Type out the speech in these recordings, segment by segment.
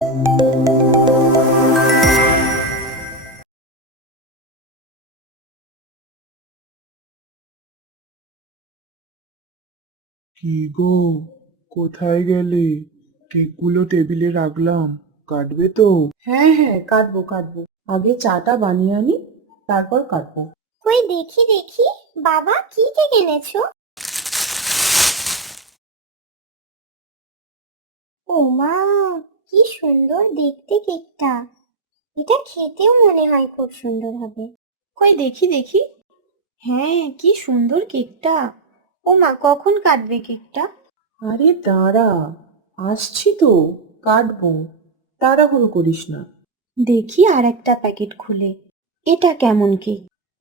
কি গো, কোথায় গেলে? কেকগুলো টেবিলে রাখলাম, কাটবে তো? হ্যাঁ হ্যাঁ, কাটবো কাটবো। আগে চাটা বানিয়ে আনি, তারপর কাটবো। কই দেখি দেখি, বাবা কি কেক এনেছো? ও মা, কি সুন্দর দেখতে কেকটা। এটা খেতেও মনে হয় খুব সুন্দর হবে। কই দেখি দেখি। হ্যাঁ, কি সুন্দর কেকটা। ও মা, কখন কাটবে কেকটা? আরে দাঁড়া, আসছি তো, কাটবো, তাড়াহুড়ো করিস না। দেখি আর একটা প্যাকেট খুলে। এটা কেমন কেক?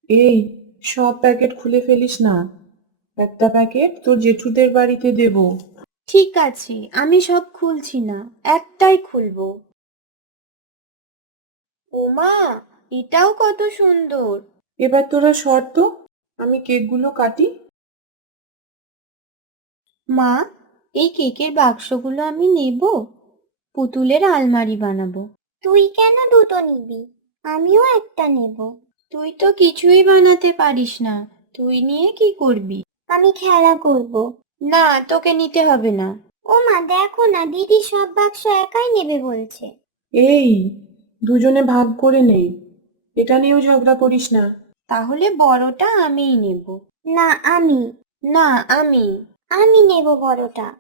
এই, সব প্যাকেট খুলে ফেলিস না। একটা প্যাকেট তোর জেঠুদের বাড়িতে দেব। ঠিক আছে, আমি সব খুলছি না, একটাই খুলবো। ও মা, এটাও কত সুন্দর। এবার তোরা শর্ত, আমি কেকগুলো কাটি। মা, এই কেকের বাক্সগুলো আমি নেব, পুতুলের আলমারি বানাবো। তুই কেন দুটো নিবি? আমিও একটা নেব। তুই তো কিছুই বানাতে পারিস না, তুই নিয়ে কি করবি? আমি খেলা করব। না, তোকে নিতে হবে না। ও মা দেখো না, দিদি সব বাক্স একাই নেবে বলছে। এই, দুজনে ভাগ করে নেই, এটা নিয়েও ঝগড়া করিস না। তাহলে বড়টা আমিই নেব। না আমি না, আমি। আমি নেব বড়টা।